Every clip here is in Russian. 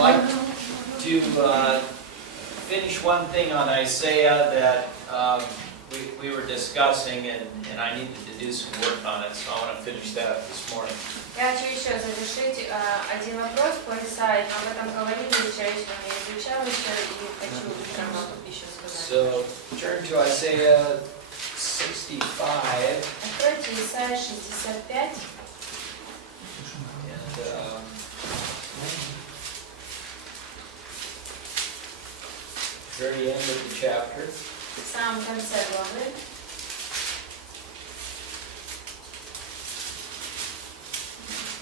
like to finish one thing on Isaiah that we were discussing, and I needed to do some work on it, so I want to finish that this morning. Я хочу еще завершить один вопрос по Исаии. Мы об этом говорили вчера, я изучала еще и хочу прямо еще сказать. So turn to Isaiah 65. Откройте Исаия 65. And, very end of the chapter. В самом конце главы.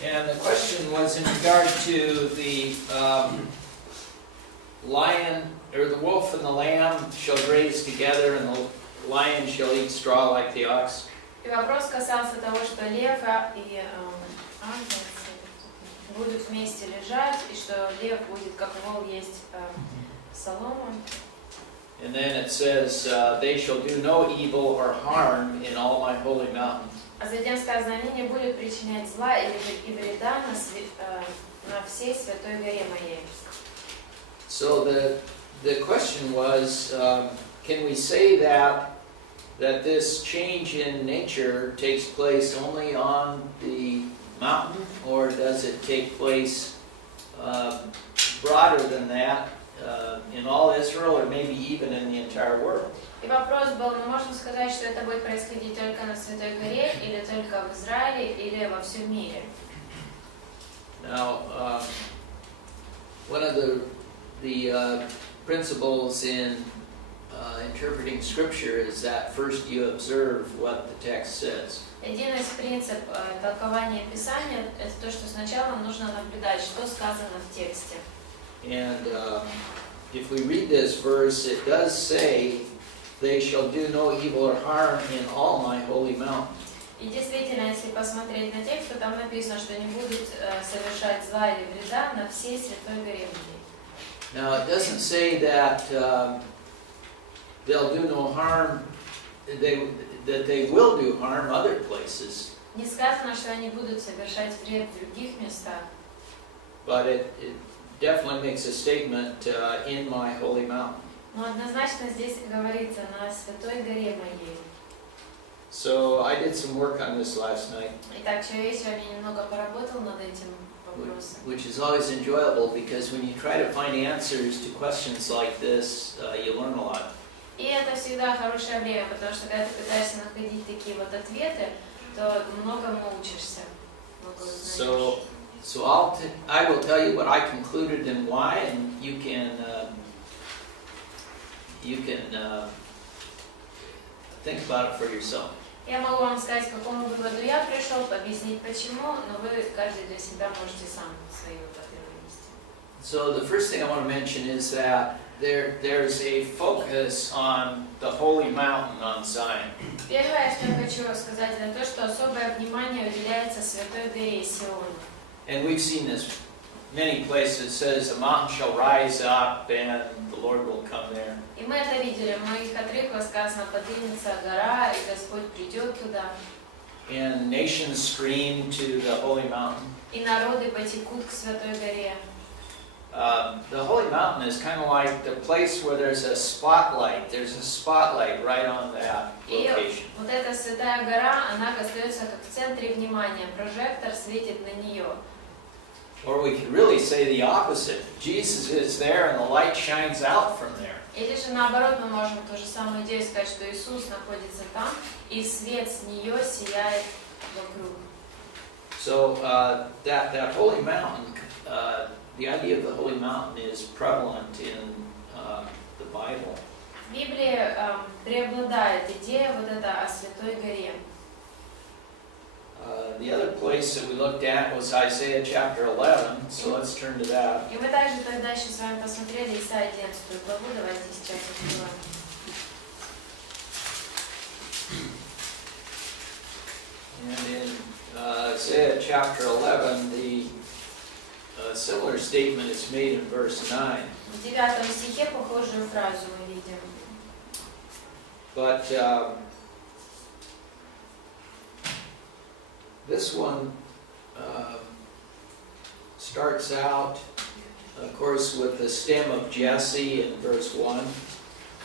And the question was in regard to the lion, or the wolf and the lamb shall graze together, and the lion shall eat straw like the ox. И вопрос касался того, что лев и ангел будут вместе лежать, и что лев будет как вол есть солому. And then it says, they shall do no evil or harm in all my holy mountain. А затем сказано, они не будут причинять зла или вреда на всей святой горе моей. So the question was, can we say that this change in nature takes place only on the mountain, or does it take place broader than that in all Israel, or maybe even in the entire world? И вопрос был, мы можем сказать, что это будет происходить только на Святой горе, или только в Израиле, или во всем мире? Now, one of the principles in interpreting Scripture is that first you observe what the text says. Один из принципов толкования Писания – это то, что сначала нужно наблюдать, что сказано в тексте. And if we read this verse, it does say, they shall do no evil or harm in all my holy mountain. И действительно, если посмотреть на текст, то там написано, что не будут совершать зла или вреда на всей святой горе моей. Now, it doesn't say that they'll do no harm, that they will do harm other places. Не сказано, что они будут совершать вред в других местах. But it definitely makes a statement in my holy mountain. Но однозначно здесь говорится на святой горе моей. So I did some work on this last night. Итак, вчера вечером я немного поработал над этим вопросом. Which is always enjoyable, because when you try to find answers to questions like this, you learn a lot. И это всегда хорошее время, потому что когда ты пытаешься находить такие вот ответы, то многому учишься. So I will tell you what I concluded and why, and you can think about it for yourself. Я могу вам сказать, к какому выводу я пришел, объяснить почему, но вы каждый для себя можете сам свои выводы вывести. So the first thing I want to mention is that there's a focus on the holy mountain on Zion. Первое, что я хочу сказать, это то, что особое внимание уделяется святой горе Сиону. And we've seen this many places. It says a mountain shall rise up and the Lord will come there. И мы это видели, в многих отрывках сказано, поднимется гора, и Господь придет туда. And nations stream to the holy mountain. И народы потекут к святой горе. The holy mountain is kind of like the place where there's a spotlight. There's a spotlight right on that location. И вот эта святая гора, она остается как в центре внимания. Прожектор светит на нее. Or we could really say the opposite. Jesus is there and the light shines out from there. Или же наоборот, мы можем ту же самую идею сказать, что Иисус находится там, и свет с нее сияет вокруг. So that holy mountain, the idea of the holy mountain is prevalent in the Bible. В Библии преобладает идея вот эта о святой горе. The other place that we looked at was Isaiah chapter 11, so let's turn to that. И мы также тогда еще с вами посмотрели Исаию 11 главу, давайте сейчас откроем. And in Isaiah chapter 11, the similar statement is made in verse 9. В 9 стихе похожую фразу мы видим. But this one starts out of course, with the stem of Jesse in verse 1.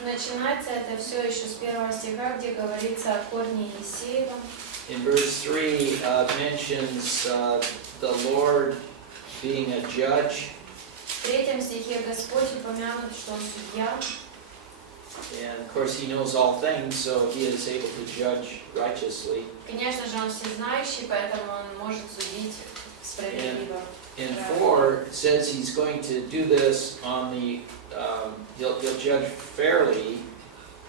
Начинается это все еще с 1 стиха, где говорится о корне Есеевом. In verse 3, mentions the Lord being a judge. В 3 стихе Господь упомянут, что Он судья. And of course, He knows all things, so He is able to judge righteously. Конечно же, Он всезнающий, поэтому Он может судить справедливо. In 4, it says He's going to do this on the, He'll judge fairly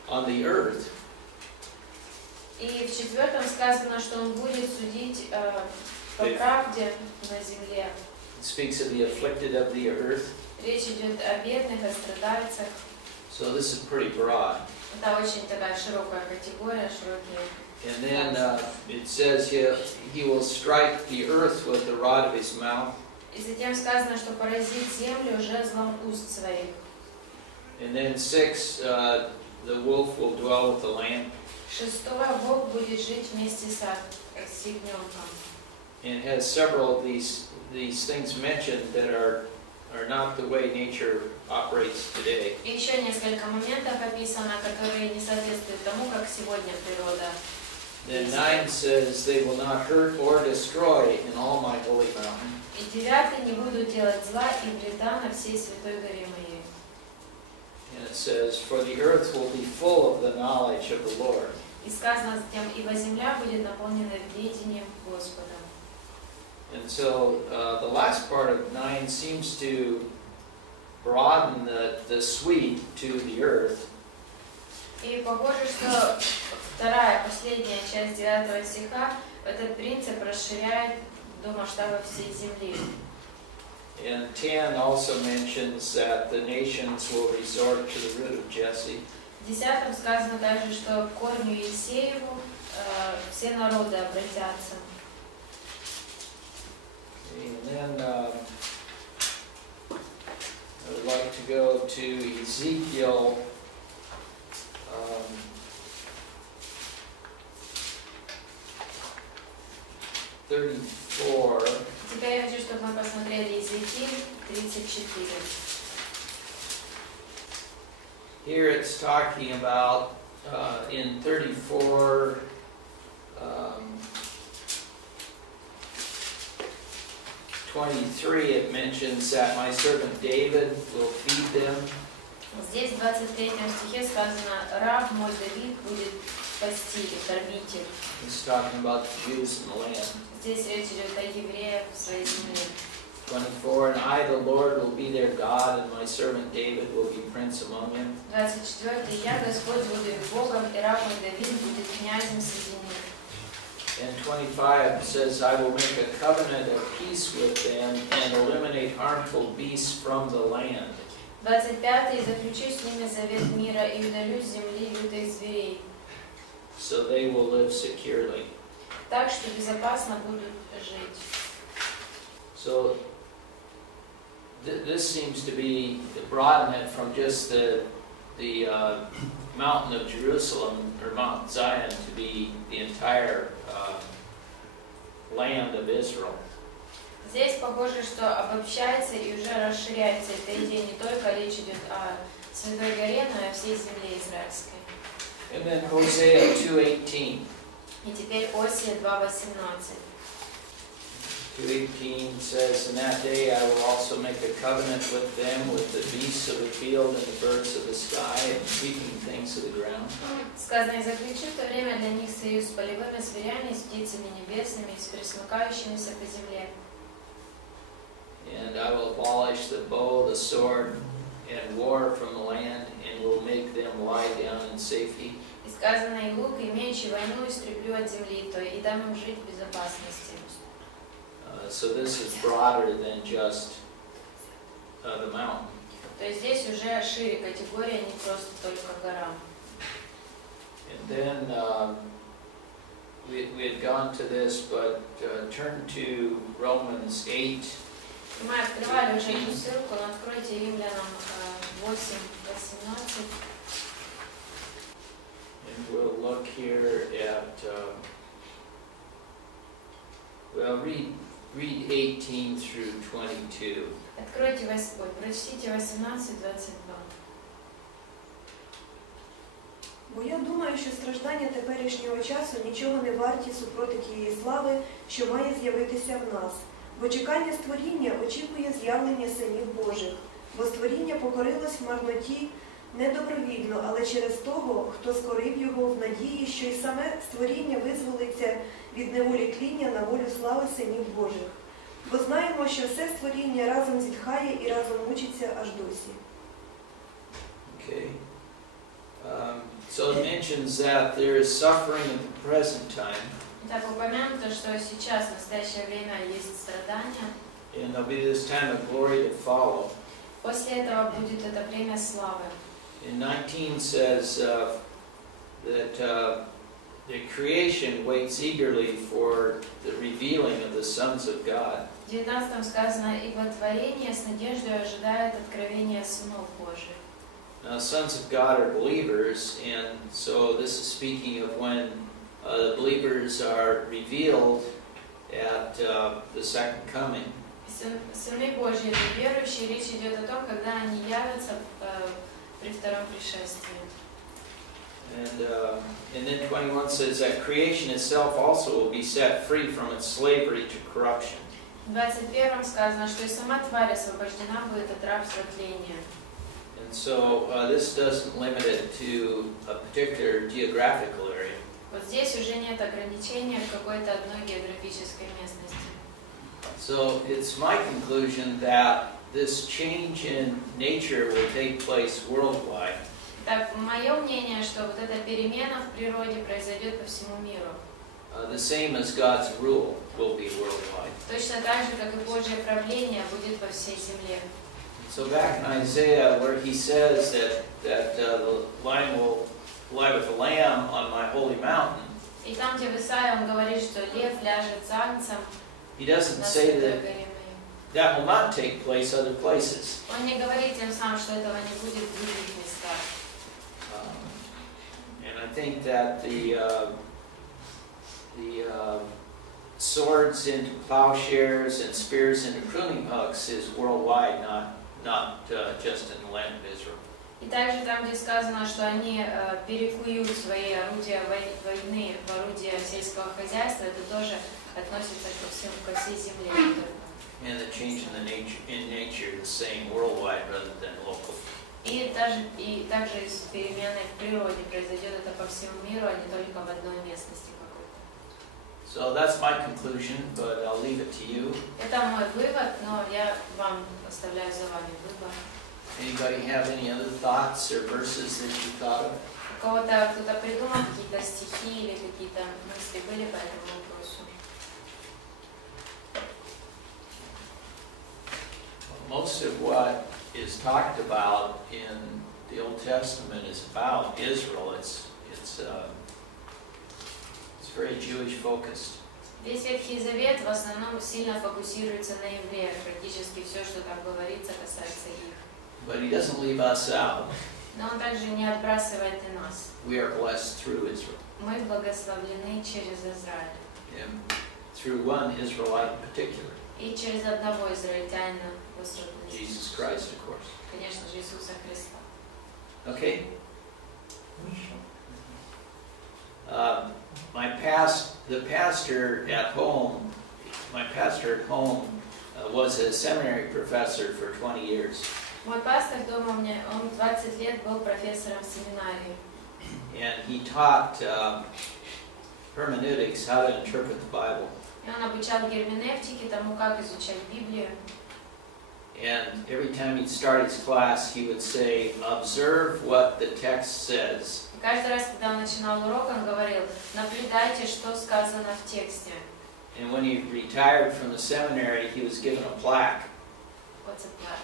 on the earth. И в 4 сказано, что Он будет судить по правде на земле. It speaks of the afflicted of the earth. Речь идет о бедных, о страдальцах. So this is pretty broad. Это очень такая широкая категория, широкие. And then it says he will strike the earth with the rod of His mouth. И затем сказано, что поразит землю жезлом уст своих. And then 6, the wolf will dwell with the lamb. 6, Бог будет жить вместе с ягненком. And it has several of these things mentioned that are not the way nature operates today. И еще несколько моментов описано, которые не соответствуют тому, как сегодня природа. Then 9 says, they will not hurt or destroy in all my holy mountain. И 9: не буду делать зла и вреда на всей святой горе моей. And it says, for the earth will be full of the knowledge of the Lord. И сказано затем, ибо земля будет наполнена ведением Господа. And so the last part of 9 seems to broaden the suite to the earth. И похоже, что вторая, последняя часть 9 стиха этот принцип расширяет до масштаба всей земли. And 10 also mentions that the nations will resort to the root of Jesse. В 10 сказано также, что к корню Есееву все народы обратятся. And then I would like to go to Ezekiel 34. Теперь я хочу, чтобы мы посмотрели Иезекииль 34. Here it's talking about in 34. 23, it mentions that my servant David will feed them. Здесь в 23 стихе сказано: раб мой Давид будет пасти их, кормить их. He's talking about the Jews in the land. Здесь речь идет о евреях в своей земле. 24, and I, the Lord, will be their God, and my servant David will be prince among them. 24. Я, Господь, буду их Богом, и раб мой Давид будет князем среди них. And 25 says, I will make a covenant of peace with them and eliminate harmful beasts from the land. 25. Заключу с ними завет мира и удалю с земли лютых зверей. So they will live securely. Так что безопасно будут жить. So this seems to be broaden it from just the mountain of Jerusalem or Mount Zion to be the entire land of Israel. Здесь похоже, что обобщается и уже расширяется эта идея, не только речь идет о Святой горе, но и о всей земле израильской. And then Hosea 2:18. И теперь Осия 2:18. 2:18 says, in that day I will also make a covenant with them, with the beasts of the field and the birds of the sky and creeping things of the ground. Сказано: и заключу в то время для них союз с полевыми зверями, с птицами небесными, с пресмыкающимися по земле. And I will abolish the bow, the sword, and war from the land, and will make them lie down in safety. И сказано: и лук, и меч, и войну истреблю от земли, то и дам им жить в безопасности. So this is broader than just the mountain. То есть здесь уже шире категория, не просто только гора. And then we had gone to this, but turn to Romans 8. Мы открывали уже эту ссылку, но откройте Римлянам 8:18. And we'll look here at, we'll read read 18 through 22. Откройте, прочтите 18-22. Бо я думаю, що страждання теперішнього часу нічого не варті супроти тієї слави, що має з'явитися в нас. Бо чекання створіння очікує з'явлення синів Божих. Бо створіння покорилось в марноті не добровільно, але через того, хто скорив його в надії, що й саме створіння визволиться від неволі тління на волю слави синів Божих. Бо знаємо, що все створіння разом зітхає і разом мучиться аж досі. Okay. So it mentions that there is suffering in the present time, Так упомянуто, что сейчас, в настоящее время, есть страдания. and there'll be this time of glory to follow. После этого будет это время славы. And 19 says that the creation waits eagerly for the revealing of the sons of God. В 19 сказано, «Ибо творение с надеждой ожидает откровения сынов Божьих». Now, sons of God are believers, and so this is speaking of when the believers are revealed at the second coming. Сыны Божьи, верующие, речь идет о том, когда они явятся при втором пришествии. And then 21 says that creation itself also will be set free from its slavery to corruption. В 21 сказано, что и сама тварь освобождена будет от рабства тления. And so this doesn't limit it to a particular geographical area. Вот здесь уже нет ограничения в какой-то одной географической местности. So it's my conclusion that this change in nature will take place worldwide. Так, мое мнение, что вот эта перемена в природе произойдет по всему миру. The same as God's rule will be worldwide. Точно так же, как и Божье правление будет по всей земле. So back in Isaiah, where he says that the lion will lie with the lamb on my holy mountain, И там, где в Исаии он говорит, что лев ляжет с агнцем he doesn't на say святой that горе моей. that will not take place other places. Он не говорит тем самым, что этого не будет в других местах. And I think that the swords into plowshares and spears into pruning hooks is worldwide, not just in the land of Israel. И также там, где сказано, что они перекуют свои орудия войны в орудия сельского хозяйства, это тоже относится ко всей земле. Не только. And the change in nature the same worldwide rather than local. И также из перемены в природе произойдет это по всему миру, а не только в одной местности какой-то. So that's my conclusion, but I'll leave it to you. Это мой вывод, но я вам оставляю за вами выбор. Anybody have any other thoughts or verses that you thought of? Кто-то придумал какие-то стихи или какие-то мысли были по этому вопросу? Most of what is talked about in the Old Testament is about Israel. It's very Jewish focused. Весь Ветхий Завет в основном сильно фокусируется на евреях. Практически все, что там говорится, касается их. But he doesn't leave us out. Но он также не отбрасывает и нас. We are blessed through Israel. Мы благословлены через Израиль. And through one Israelite in particular. И через одного израильтянина в особенности. Jesus Christ, of course. Конечно же, Иисуса Христа. Okay? The pastor at home was a seminary professor for 20 years. Мой пастор дома он 20 лет был профессором семинарии. And he taught hermeneutics, how to interpret the Bible. И он обучал герменевтике, тому, как изучать Библию. And every time he'd start his class, he would say, observe what the text says. И каждый раз, когда он начинал урок, он говорил, наблюдайте, что сказано в тексте. And when he retired from the seminary, he was given a plaque. What's a plaque?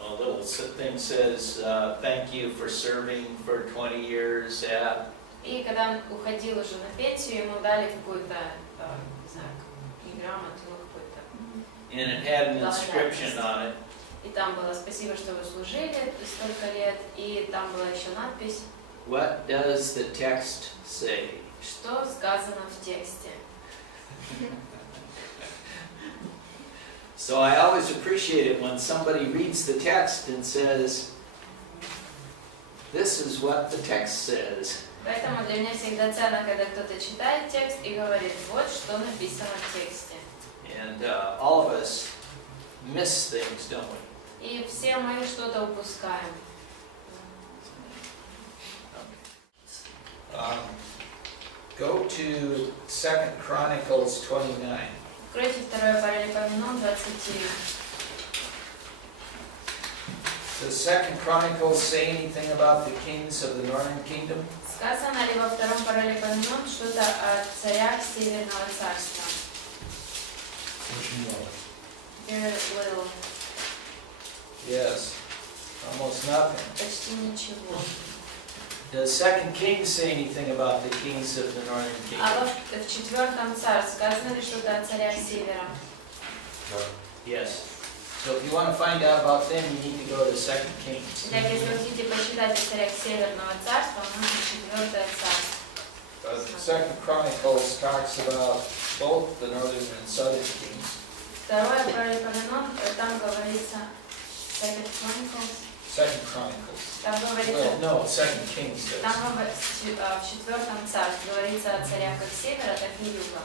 A little thing says, thank you for serving for 20 years at... И когда он уходил уже на пенсию, ему дали какую-то, не знаю, не грамоту, но какой-то. And it had an inscription on it. И там было «Спасибо, что вы служили столько лет», и там была еще надпись. What does the text say? Что сказано в тексте? So I always appreciate it when somebody reads the text and says, this is what the text says. Поэтому для меня всегда ценно, когда кто-то читает текст и говорит, вот что написано в тексте. And all of us miss things, don't we? И все мы что-то упускаем. Go to 2 Chronicles 29. Откройте второе Паралипоменон 29. Does 2 Chronicles say anything about the kings of the northern kingdom? Сказано ли во втором Паралипоменон что-то о царях Северного царства? Очень мало. Very little. Yes, almost nothing. Почти ничего. Does 2 Kings say anything about the kings of the northern А kingdom? в четвертом царстве сказано ли что-то о царях Севера? Да. Yes. So if you want to find out about them, you need to go to 2 Kings. Итак, если вы хотите почитать о царях Северного царства, нужно четвертое царство. 2 Chronicles talks about both the northern and southern kings. Второе Паралипоменон, там говорится, Second Chronicles, 2 Chronicles. там Well, говорится, no, 2 Kings does. там в четвертом царстве говорится о царях как севера, так и юга.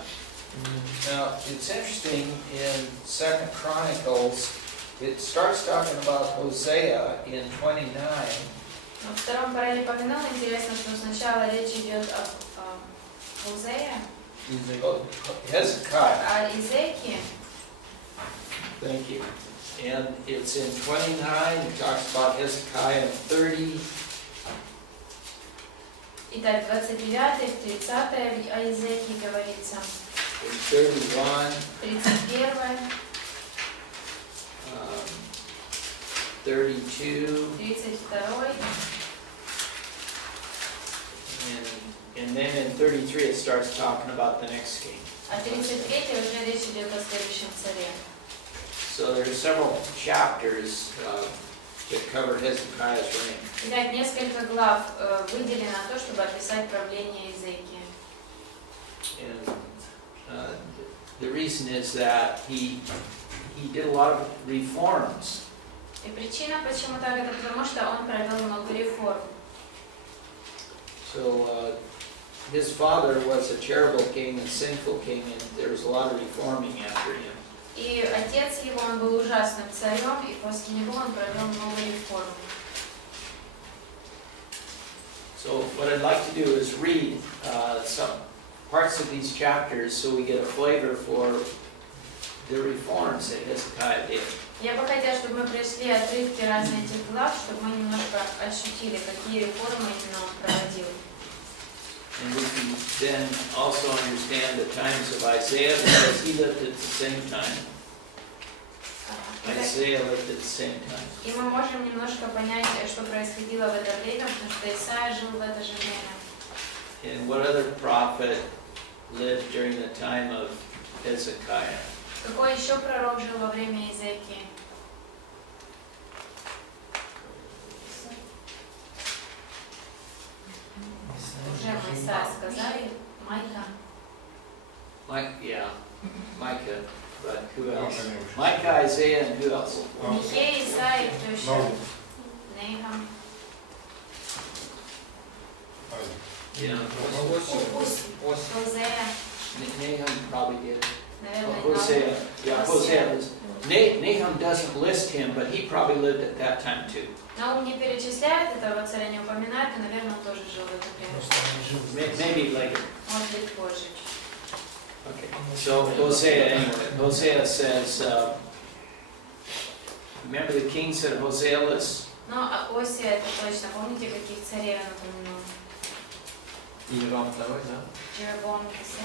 Now, it's interesting in 2 Chronicles, it starts talking about Hosea in 29, Но в втором Паралипоменон интересно, что сначала речь идет о Хозее, Hezekiah. о Изекии. Thank you. And it's in 29, it talks about Hezekiah, 30, Итак, 29, 30 о Изекии говорится, 31, 31, 32, 32, and then in 33 it starts talking about the next king. а 33 уже речь идет о следующем царе. So there are several chapters that cover Hezekiah's reign. Итак, несколько глав выделено на то, чтобы описать правление Изекии. And the reason is that he did a lot of reforms. И причина, почему так, это потому, что он провел много реформ. So his father was a terrible king, a sinful king, and there was a lot of reforming after him. И отец его, он был ужасным царем, и после него он провел много реформ. So what I'd like to do is read some parts of these chapters so we get a flavor for the reforms that Hezekiah did. Я бы хотела, чтобы мы пришли отрывки разных этих глав, чтобы мы немножко ощутили, какие реформы именно он проводил. And we can then also understand the times of Isaiah, because he lived at the same time. Isaiah lived at the same time. И мы можем немножко понять, что происходило в это время, потому что Исаия жил в это же время. And what other prophet lived during the time of Hezekiah? Какой еще пророк жил во время Изекии? Уже мы Исаия сказали. Майка. Micah, but who else? Конечно, не очень. Micah, Isaiah, and who else? Михей, Исаия, кто еще? Много. Нейхам. Yeah. Хозея. Nahum probably did. Наверное, Hosea. Yeah, Hosea. Hosea. Nahum doesn't list him, but he probably lived at that time too. Но он не перечисляет этого царя, не упоминает, и, наверное, он тоже жил в это время. Maybe later. Может быть, позже. Okay. So Hosea, anyway. Hosea says, remember the kings that Hosea lists? Но Осия, это точно. Помните, каких царей он упомянул? Иерам второй, да? Джерабон X.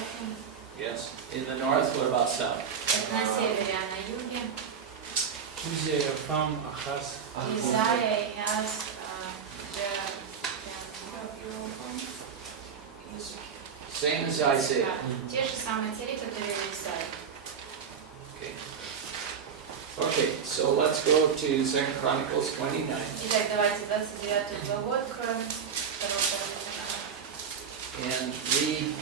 Yes. In the north, what about south? Это на севере, а на юге? Узия, Рафам, Ахаз. Изайя, Яс, Same as Isaiah. те же самые цари, которые в Исаии. Okay. Okay, so let's go to 2 Chronicles 29. Итак, давайте 29 главу откроем. Второго Паралипоменона. And read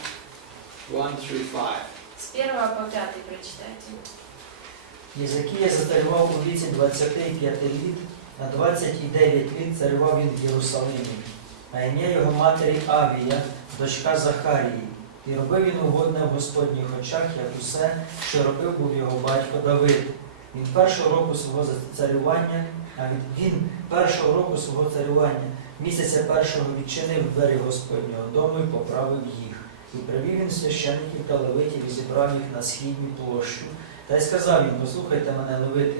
1 through 5. С 1 по 5 прочитайте. Єзекія зацарював у віці 25 літ, на 29 літ царював він в Єрусалимі, а ім'я його матері Авія, дочка Захарії. І робив він угодне в Господніх очах, як усе, що робив був його батько Давид. Він першого року свого царювання, місяця першого відчинив двері Господнього дому і поправив їх. І привів він священників та левитів і зібрав їх на східню площу. Та й сказав їм: послухайте мене, левити,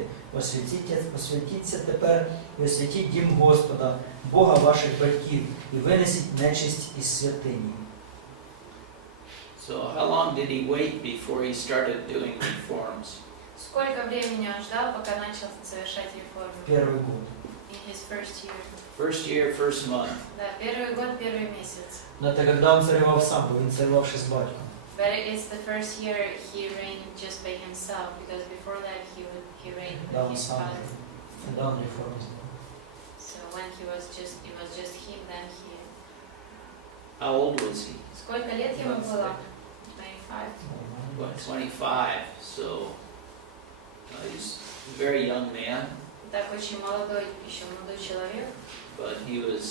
освятіться тепер і освятіть дім Господа, Бога ваших батьків, і винесіть нечисть із святині. So how long did he wait before he started doing reforms? Сколько времени он ждал, пока начал совершать реформы? Первый год. In his first year. First year, first month. Да, первый год, первый месяц. Но это когда он царював сам, бо він царював ще з батьком. But it's the first year he reigned just by himself, because before that he reigned Да, with он his сам. father. Да, он реформу зробив. So when it was just him, then he. How old was he? Сколько лет ему было? 25. What, 25? So he's a very young man, Так очень молодой, еще молодой человек, but he was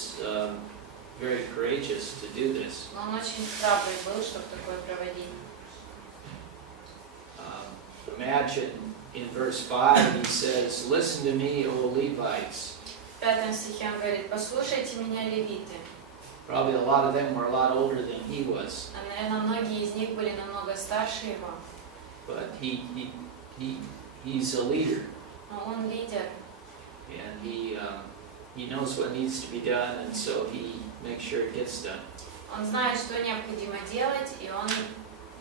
very courageous to do this. но он очень храбрый был, чтобы такое проводить. Imagine in verse 5 he says, "Listen to me, O Levites." В 5 стихе он говорит: послушайте меня, левиты. Probably a lot of them were a lot older than he was, А, наверное, многие из них были намного старше его, but he's a leader, но он лидер, and he knows what needs to be done, and so he makes sure it gets done. он знает, что необходимо делать, и он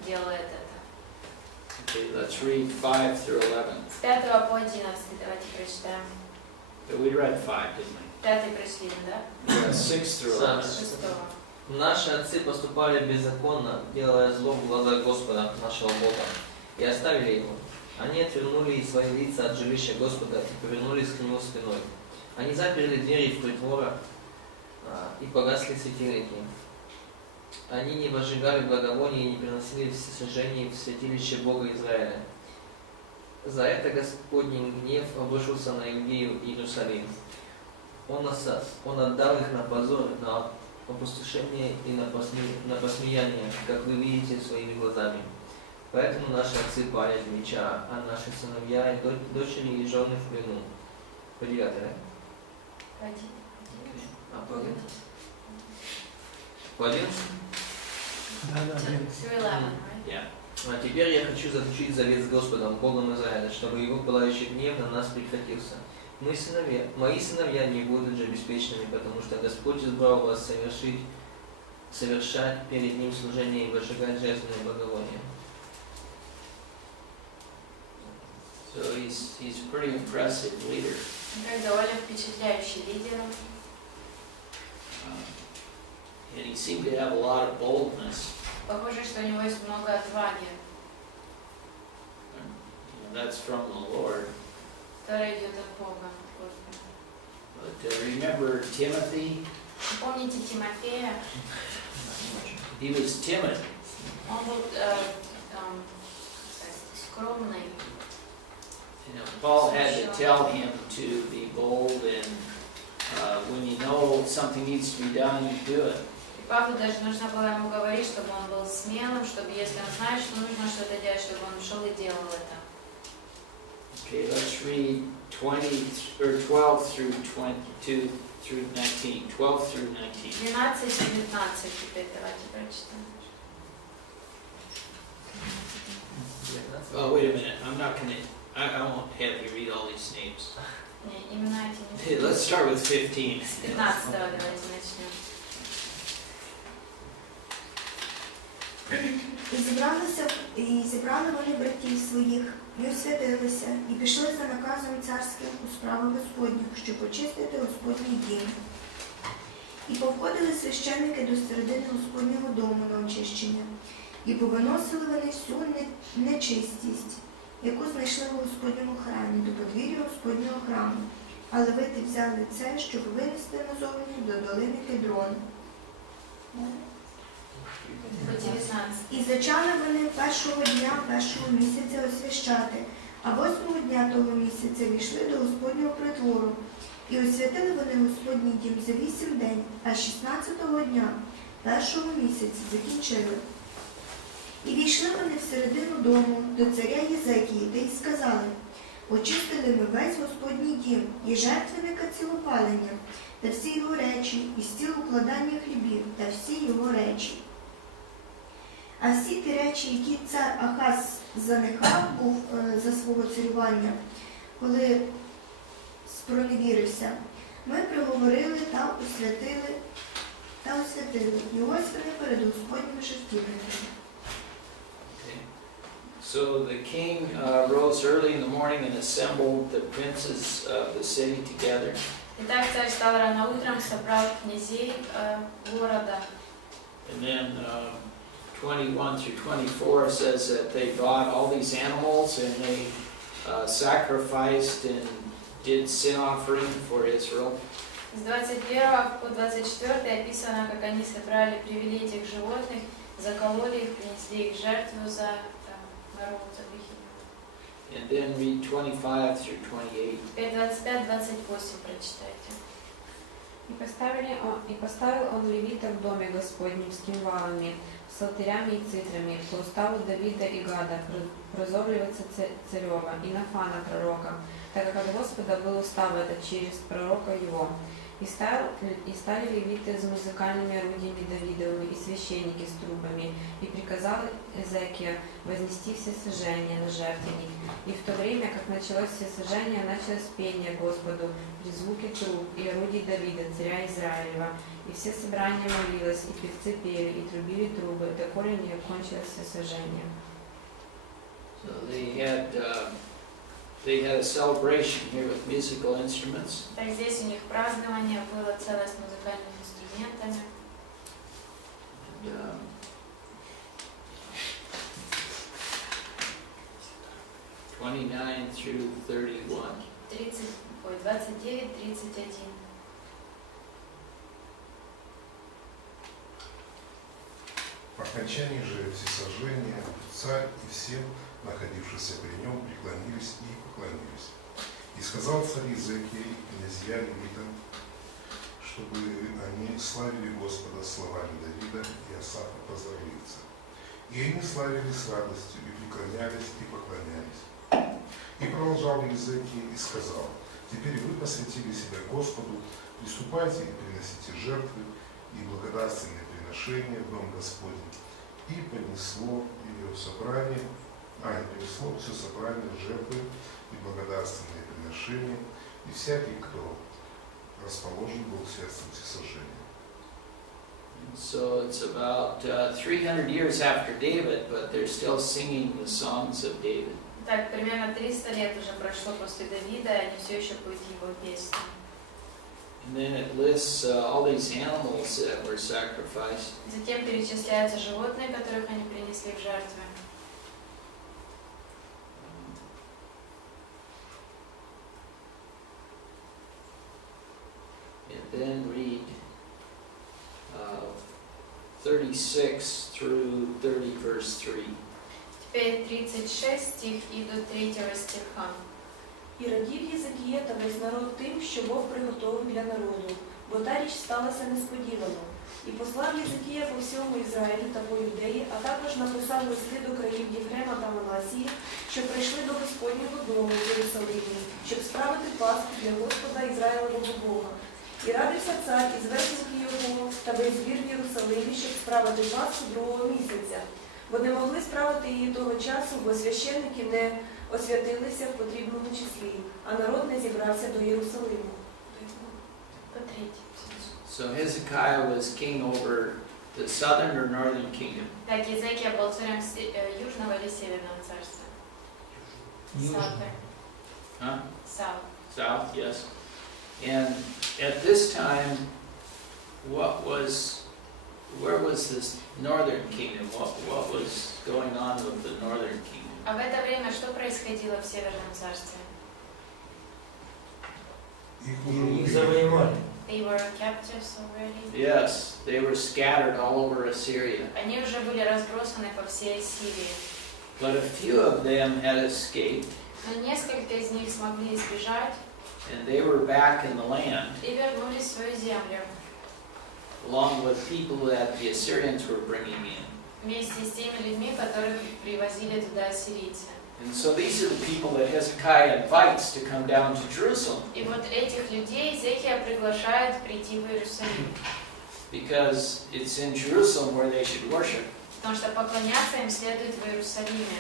делает это. Okay, let's read 5 through 11. С 5 по 11 давайте прочитаем. We read 5, didn't we? 5 прочли, да? Yeah, 6 through 11. С 6. Наши отцы поступали беззаконно, делая зло в глазах Господа, нашего Бога, и оставили его. Они отвернули свои лица от жилища Господа и повернулись к нему спиной. Они заперли двери в притвора и погасли светильники. Они не возжигали благовония и не приносили всесожжений в святилище Бога Израиля. За это Господний гнев обрушился на Иудею и Иерусалим. Он отдал их на позор, на опустошение и на посмеяние, как вы видите своими глазами. Поэтому наши отцы пали от меча, а наши сыновья и дочери и жены в плену. По 9, да? По 11? По 11? Да, да, блин. Through 11, right? Yeah. А теперь я хочу заключить завет с Господом, Богом Израиля, чтобы его пылающий гнев на нас прекратился. Мои сыновья не будут же беспечными, потому что Господь избрал вас совершать перед Ним служение и возжигать жертвенные благовония. So he's a pretty impressive leader. Он довольно впечатляющий лидер. And he seemed to have a lot of boldness. Похоже, что у него есть много отваги, And that's from the Lord. которая идет от Бога. But remember Timothy? Помните Тимофея? He was timid. Он был скромный. You know, Paul had to tell him to be bold, and when you know something needs to be done, you do it. И Павлу даже нужно было ему говорить, чтобы он был смелым, чтобы если он знает, что нужно что-то делать, чтобы он шел и делал это. Okay, let's read 12 through 22 through 19. 12 through 19. 12-19 теперь давайте прочитаем. Oh, wait a minute. I'm not gonna. I won't have you read all these names. Не, имена эти Hey, не... let's start with 15. С 15 давайте начнем. І зібрали вони братів своїх, і освятилися, і пішли за наказом царським у справи Господніх, щоб очистити Господній дім. І повходили священники до середини Господнього дому на очищення, і повиносили вони всю нечистість, яку знайшли у Господньому храмі, до подвір'я Господнього храму. А левити взяли це, щоб винести назовні до долини Кедрон. По 19. І зачали вони першого дня, першого місяця освящати, А 8-го дня того місяця війшли до Господнього притвору, і освятили вони Господній дім за 8 день, а 16-го дня першого місяця закінчили. І війшли вони всередину дому до царя Єзекії, та й сказали: очистили ми весь Господній дім, і жертвенника цілопалення, та всі його речі, і стіл укладання хлібів, та всі його речі. А всі ті речі, які цар Ахаз занехав був за свого царювання, коли спроневірився, ми приговорили та освятили. І ось вони перед Господніми шестівниками. So the king rose early in the morning and assembled the princes of the city together. Итак, царь встал рано утром, собрал князей города. And then 21 through 24 says that they bought all these animals and they sacrificed and did sin offering for Israel. С 21 по 24 описано, как они собрали, привели этих животных, закололи их, принесли их жертву за народ, за грехи. And then read 25 through 28. Теперь 25-28 прочитайте. И поставил он левитов в доме Господнем с кимвалами, псалтырями и цитрами, по уставу Давида и Гада, прозорливаться царева, и Нафана пророка, так как от Господа был устав этот через пророка его. И стали левиты с музыкальными орудиями Давидовыми и священники с трубами, и приказал Эзекия вознести всесожжение на жертвенник. И в то время, как началось всесожжение, началось пение Господу при звуке труб и орудий Давида, царя Израилева. И все собрание молилось, и певцы пели, и трубили трубы, доколе не окончилось всесожжение. So they had a celebration here with musical instruments. Так здесь у них празднование было целое с музыкальными инструментами. And, 29 through 31. 29-31. По окончании же всесожжения царь и все, находившиеся при нем, преклонились и поклонились. И сказал царь Езекия и князья левитам, чтобы они славили Господа словами Давида и Асафа прозорливца. И они славили с радостью, и преклонялись, и поклонялись. И продолжал Езекия и сказал: теперь вы посвятили себя Господу, приступайте и приносите жертвы и благодарственные приношения в дом Господень. И понесло все собрание жертвы и благодарственные приношения, и всякий, кто расположен был сердцем всесожжения. So it's about 300 years after David, but they're still singing the songs of David. Так, примерно 300 лет уже прошло после Давида, и они все еще поют его песни. And then it lists all these animals that were sacrificed. Затем перечисляются животные, которых они принесли в жертву. And then read 36 through 30, verse 3. Теперь 36 стих и до 3 стиха. І радів Єзекія та весь народ тим, що Бог приготовив для народу, бо та річ сталася несподівано. І послав Єзекія по всьому Ізраїлю та по Юдеї, а також написав листи до країв Єфрема та Манасії, що прийшли до Господнього дому в Єрусалимі, щоб справити Пасху для Господа Ізраїлевого Бога. І радився цар із верхівки його та весь збір в Єрусалимі, щоб справити Пасху другого місяця. Бо не могли справити її того часу, бо священники не освятилися в потрібному числі, а народ не зібрався до Єрусалиму. So Hezekiah was king over the southern or northern kingdom. Так, Езекия был царем южного или северного царства? Южного. Huh? South. South, yes. And at this time, where was this northern kingdom? What was going on with the northern kingdom? А в это время что происходило в северном царстве? Их завоевали. They were captives already. Yes, they were scattered all over Assyria. Они уже были разбросаны по всей Сирии. But a few of them had escaped. Но несколько из них смогли избежать and they were back in the land, и вернулись в свою землю along with people that the Assyrians were bringing in. вместе с теми людьми, которых привозили туда ассирийцы. And so these are the people that Hezekiah invites to come down to Jerusalem, И вот этих людей Ezekия приглашает прийти в Иерусалим, because it's in Jerusalem where they should worship. потому что поклоняться им следует в Иерусалиме.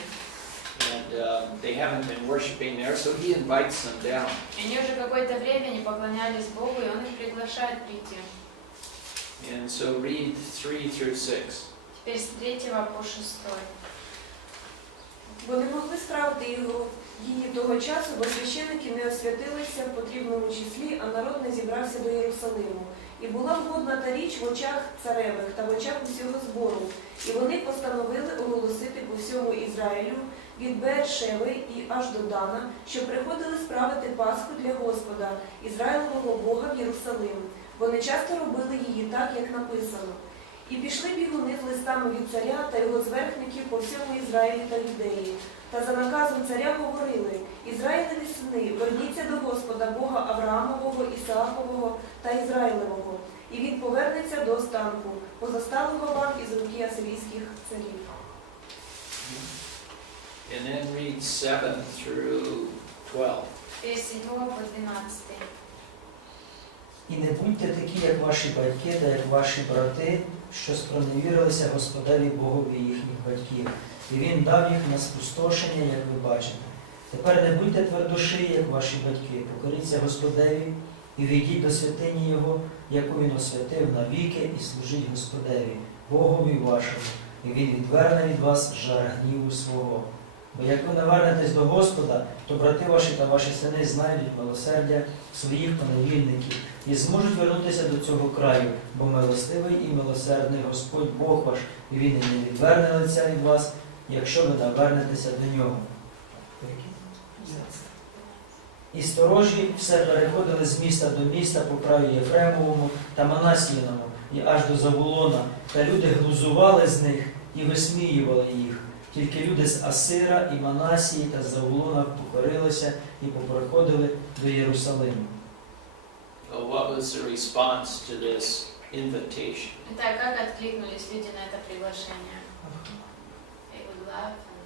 And they haven't been worshiping there, so he invites them down. И они уже какое-то время не поклонялись Богу, и он их приглашает прийти. And so read 3 through 6. Теперь с 3 по 6. Бо не могли справити її того часу, бо священники не освятилися в потрібному числі, а народ не зібрався до Єрусалиму. І була вгодна та річ в очах царевих та в очах усього збору. І вони постановили оголосити по всьому Ізраїлю від Беер-Шеви і аж до Дана, що приходили справити Пасху для Господа, Ізраїлового Бога в Єрусалим. Вони часто робили її так, як написано. І пішли бігуни з листами від царя та його зверхників по всьому Ізраїлі та Юдеї. Та за наказом царя говорили: Ізраїлеві сини, верніться до Господа, Бога Авраамового, Ісаакового та Ізраїлевого, і він повернеться до останку, позасталого вам із руки асирійських царів. And then read 7 through 12. Теперь с 7 по 12. І не будьте такі, як ваші батьки та як ваші брати, що спроневірилися Господеві Богові їхніх батьків, і Він дав їх на спустошення, як ви бачите. Тепер не будьте твердошиї, як ваші батьки, покоріться Господеві і війдіть до святині Його, яку Він освятив навіки, і служіть Господеві, Богові вашому, і Він відверне від вас жар гніву свого. Бо як ви навернетесь до Господа, то брати ваші та ваші сини знайдуть милосердя своїх поневільників і зможуть вернутися до цього краю, бо милостивий і милосердний Господь Бог ваш, і Він не відверне лиця від вас, якщо ви навернетеся до Нього. І сторожі все переходили з міста до міста по краю Єфремовому та Манасіїному, і аж до Заволона, та люди глузували з них і висміювали їх. Тільки люди з Асира і Манасії та Заволона покорилися і поприходили до Єрусалиму. So what was the response to this invitation? Итак, как откликнулись люди на это приглашение? They would laugh and...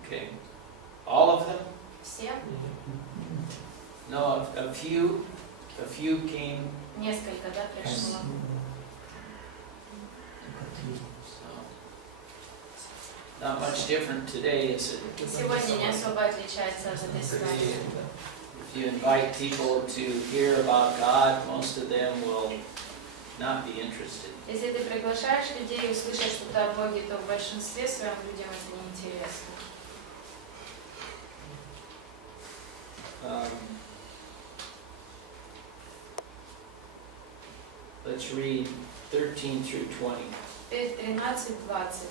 Okay. All of them? Все? No, a few came. Несколько, да, пришло? Not much different today, is it? Сегодня не особо отличается от этой ситуации. If you invite people to hear about God, most of them will not be interested. Если ты приглашаешь людей услышать что-то о Боге, то в большинстве своем людям это неинтересно. Let's read 13 through 20. Теперь 13-20.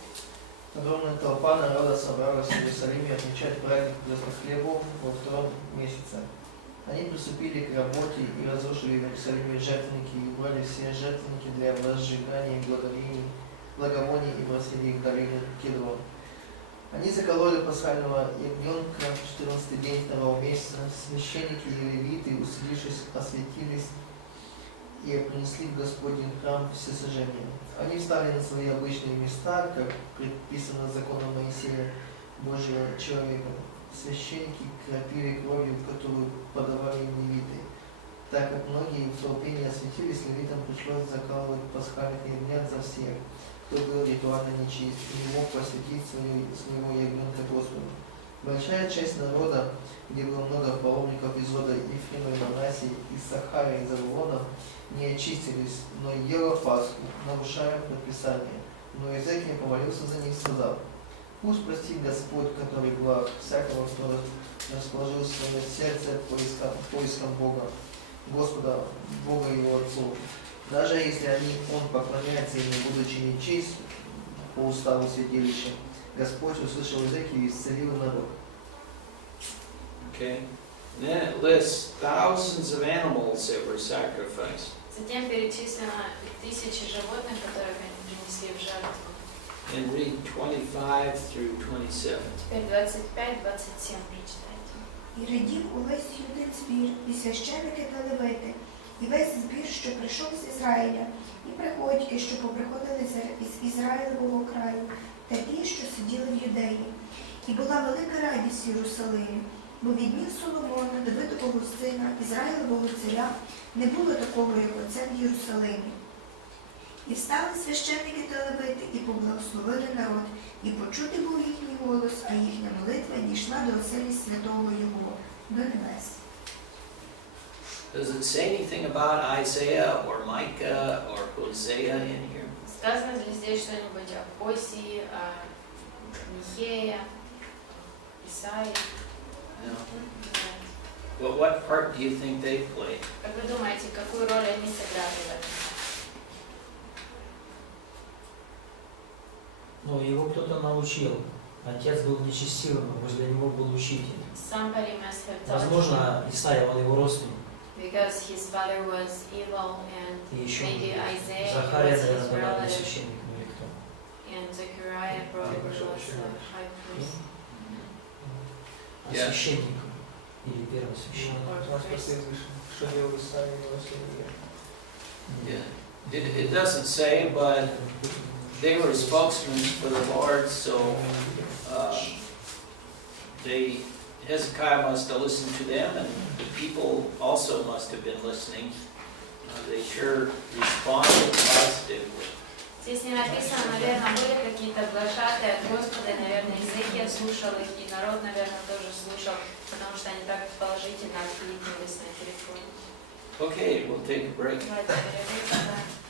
Огромная толпа народа собралась в Иерусалиме отмечать праздник Хлебов во втором месяце. Они приступили к работе и разрушили в Иерусалиме жертвенники и убрали все жертвенники для возжигания благовоний и бросили их в долину Кедрон. Они закололи пасхального ягненка в 14-й день второго месяца. Священники и левиты, усилившись, осветились и принесли в Господень храм всесожжения. Они встали на свои обычные места, как предписано законом Моисея, Божьего человека. Священники кропили кровью, которую подавали им левиты. Так как многие в толпе не осветились, левитам пришлось закалывать пасхальных ягнят за всех, кто был ритуально нечист и не мог посвятить своего ягненка Господу. Большая часть народа, где было много паломников из рода Ефрема и Манасии, из Сахара и Заволона, не очистились, но ела Пасху, нарушая предписание. Но Ezekия помолился за них, сказав: «Пусть простит Господь, который благ, всякого, кто расположил свое сердце поиском Бога, Господа, Бога его Отцов. Даже если он поклоняется ему, будучи нечист по уставу святилища, Господь услышал Ezekию и исцелил народ». Okay. And then it lists thousands of animals that were sacrificed. Затем перечислено 1000 животных, которых они принесли в жертву. and read 25 through 27. Теперь 25-27 прочитайте. І радів увесь юдин збір, і священики та левити, і весь збір, що прийшов з Ізраїля, і приходьки, що поприходили з Ізраїлевого краю, та ті, що сиділи в Юдеї. І була велика радість в Єрусалимі, бо від днів Соломона, Давидового сина, Ізраїлевого царя, не було такого, як оце в Єрусалимі. І встали священники та левити, і поблагословили народ, і почути був їхній голос, а їхня молитва дійшла до оселі святого Його, до небес. Does it say anything about Isaiah or Micah or Hosea in here? Сказано ли здесь что-нибудь о Осии, о Михея, Исаии? No. Well, what part do you think they played? Как вы думаете, какую роль они сыграли в этом? Ну, его кто-то научил. Отец был нечестивым, возле него был учитель. Somebody must have taught him. Возможно, Исаия, он его родственник. Because his father was evil and И еще maybe Isaiah Захария, was his наверное, главный relative. священник, ну или кто. And Zechariah probably was the high priest. А Yeah. священник или первый священник. Ну, это у нас просто извышено, что делали сами его семьи. Yeah. It doesn't say, but they were spokesmen for the Lord, so Hezekiah must have listened to them, and the people also must have been listening. They sure responded positively. Здесь не написано, наверное, были какие-то глашатые от Господа, наверное, Иезекия слушал их, и народ, наверное, тоже слушал, потому что они так положительно откликнулись на телефон. Okay, we'll take a break. Давайте перерыв.